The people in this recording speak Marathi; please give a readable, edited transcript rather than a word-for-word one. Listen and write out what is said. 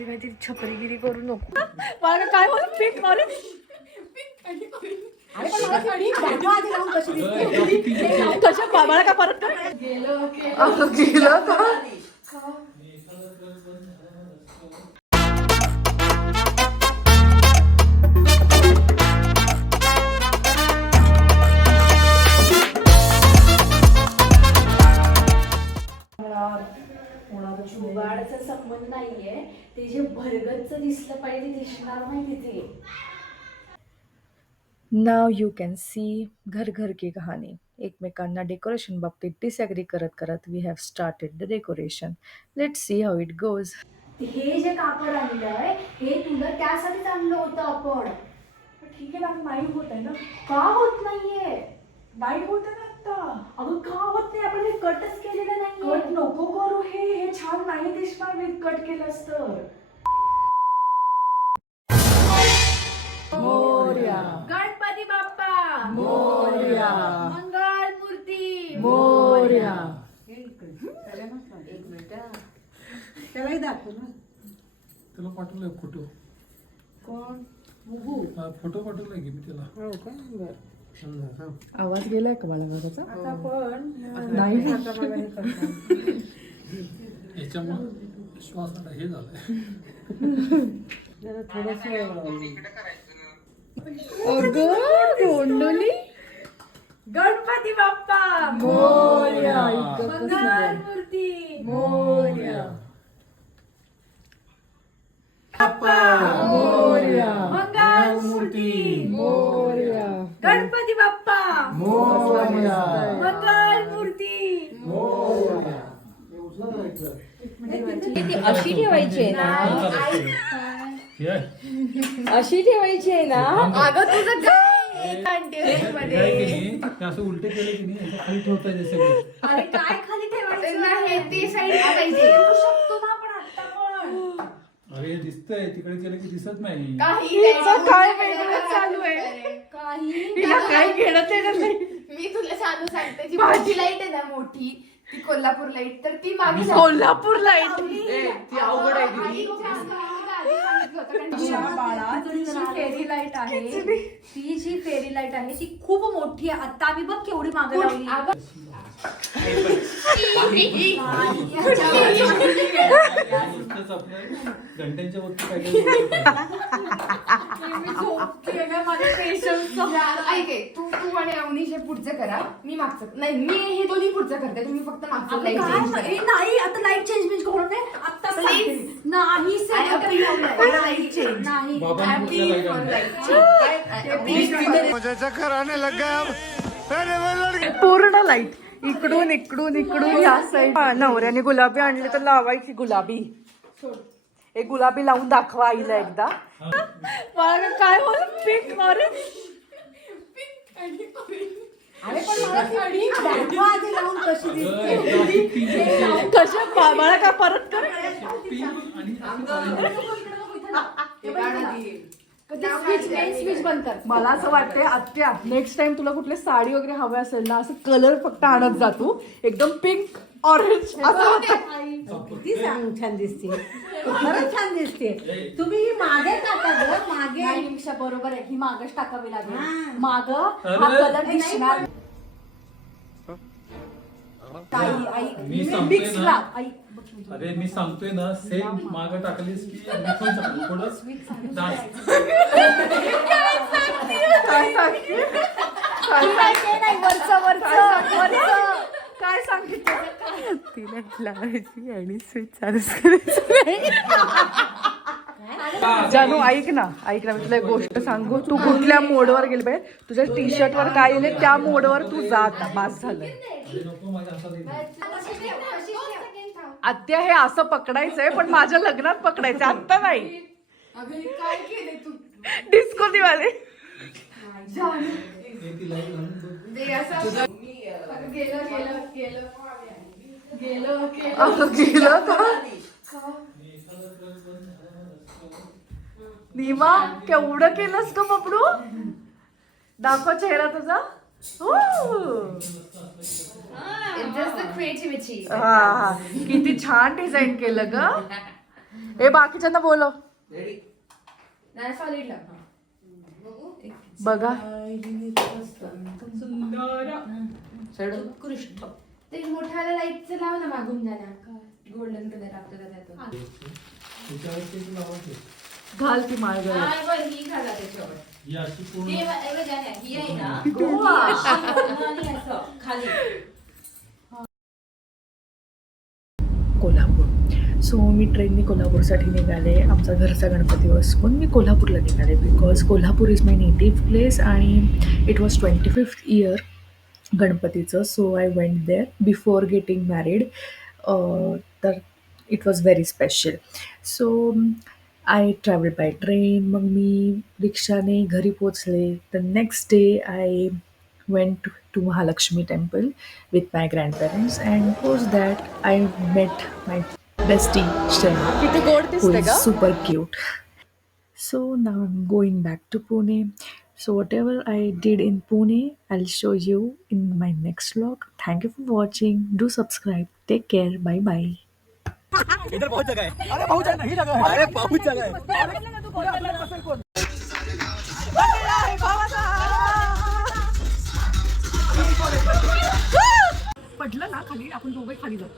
कधी काहीतरी छपरीगिरी करू नको. मला काय बोल पिंक मारे कशा बाबाला का परत गेलं का. जुगाडचा संबंध नाहीये. ते जे भरगच्च दिसलं पाहिजे दिसणार नाही तिथे. नाव यू कॅन सी घर घर की कहाणी. एकमेकांना डेकोरेशन बाबतीत डिसॅग्री करत करत we have started the decoration. Let's see how it goes. हे जे कापड आणलंय हे तुला त्यासाठीच आणलं होतं आपण. ठीक आहे ना, नाही होत आहे ना. का होत नाहीये? नाही होत आहे ना आता. अगं का होत नाही? आपण हे कटच केलेलं नाहीये. कट नको करू. हे छान नाही दिसणार मी कट केलंस तर. मोरया गणपती बाप्पा मोरया मंगल मूर्ती मोरया. एक मिनिट. त्यालाही दाखव ना. त्याला पाठवलाय फोटो. कोण? फोटो पाठवलाय की मी त्याला. हो का? बरं. आवाज गेलाय का मला माझा? आता पण नाही. आता मला हे करणार. याच्यामुळे श्वास आता हे झालाय. जरा थोडंसं अगं गोंडोली गणपती बाप्पा मोरया. मंगल मूर्ती मोरया मोरया. मंगल मूर्ती मोरया गणपती बाप्पा मोरया. मंगल मूर्ती. अशी ठेवायची आहे ना. अशी ठेवायची आहे ना. अगं तुझं असं उलटे केले की नाही खाली ठेवता येते सगळे. अरे काय खाली ठेवायचं नाही ते साईड पाहिजे. येऊ शकतो ना आपण आता पण. अरे दिसतंय तिकडे केलं की दिसत नाही. काय वेगळं चालू आहे. काही तिला काय घेणं देणं नाही. मी तुला सांगते जी मोठी लाईट आहे ना मोठी ती कोल्हापूर लाईट तर ती मागे कोल्हापूर लाईट ती अवघड आहे. फेरी लाईट आहे ती जी फेरी लाईट आहे ती खूप मोठी आहे. आता आम्ही बघ केवढी मागे लावली. घंट्यांच्या वरती काय तू आणि अवनीश हे पुढचं करा. मी मागचं नाही. मी हे दोन्ही पुढचं करते. तुम्ही फक्त मागचं लाईट नाही आता लाईट चेंज करू नये आता नाही लाईट चेंज नाही. पूर्ण लाईट इकडून इकडून इकडून या साईड. नवऱ्याने गुलाबी आणली तर लावायची गुलाबी. एक गुलाबी लावून दाखवा आईला एकदा. मला काय बोल पिंक मारे अरे पण मला साडी दाखवा आधी लावून कशी दिसते. कशा बाबाला का परत कर. स्विच बंद कर. मला असं वाटतंय आत्या नेक्स्ट टाइम तुला कुठली साडी वगैरे हवी असेल ना असं कलर फक्त आणत जातो एकदम पिंक ऑरेंज असं. किती छान दिसते. खरंच छान दिसते. तुम्ही ही मागे टाका ग. मागे निमिषा बरोबर आहे ही मागच टाकावी लागेल. हा. माग हा कलर दिसणार. मी मिक्स सांगतोय ला ना. आई अरे मी सांगतोय ना सेम माग टाकलीस की मी पण सांगतो थोडं जास्त. नाही वरचं काय सांगितलं तिला लावायची आणि स्विच चालूच करायची. जानू ऐक ना मी तुला एक गोष्ट सांगू. तू कुठल्या मोडवर गेली पाहिजे. तुझ्या टी शर्ट वर काय येईल त्या मोडवर तू जा आता. बास झालं. नको माझ्या हातात येईल. आत्या हे असं पकडायचंय पण माझ्या लग्नात पकडायचं आत्ता नाही. काय केले तू? डिस्को दिवाले. ती लाईट घालून बघ. ते असं गेलं गेलं का नीमा केवढं केलंस ग पपडू. दाखव चेहरा तुझा. Just the creativity. हा किती छान डिझाईन केलं ग. हे बाकीच्यांना बोलव. नाही सॉलिड लाव. बघा उत्कृष्ट. ते मोठ्याला लाईटचं लाव ना मागून जाणार गोल्डन कलर आपल्याला त्यातून. त्याच्यावरती एक लावायचं. घाल ती माळ गळ्यात. हा, बरं, ही घाला त्याच्यावर. ही अशी पूर्ण हे बघा, जाण्या, ही आहे ना, आणि असं खाली. कोल्हापूर. सो मी ट्रेनने कोल्हापूरसाठी निघाले. आमचा घरचा गणपती बसवून मी कोल्हापूरला निघाले because Kolhapur is my native place आणि इट वॉज 25th इयर गणपतीचं. So I went there before getting married. तर it was very special. So I travel by train. मग मी रिक्षाने घरी पोचले. The next day I went to Mahalakshmi temple with my grandparents, and post that I met my bestie Shreya, किती गोड who दिसते is का? super cute. So now I'm going back to Pune. So whatever I did in Pune, I'll show you in my next vlog. Thank you for watching. Do subscribe. Take care. Bye bye. इधर बहुत जगह है. अरे बहुत जगह नहीं जगह है. अरे बहुत जगह है. पडलं ना खाली आपण दोघे खाली जाऊ.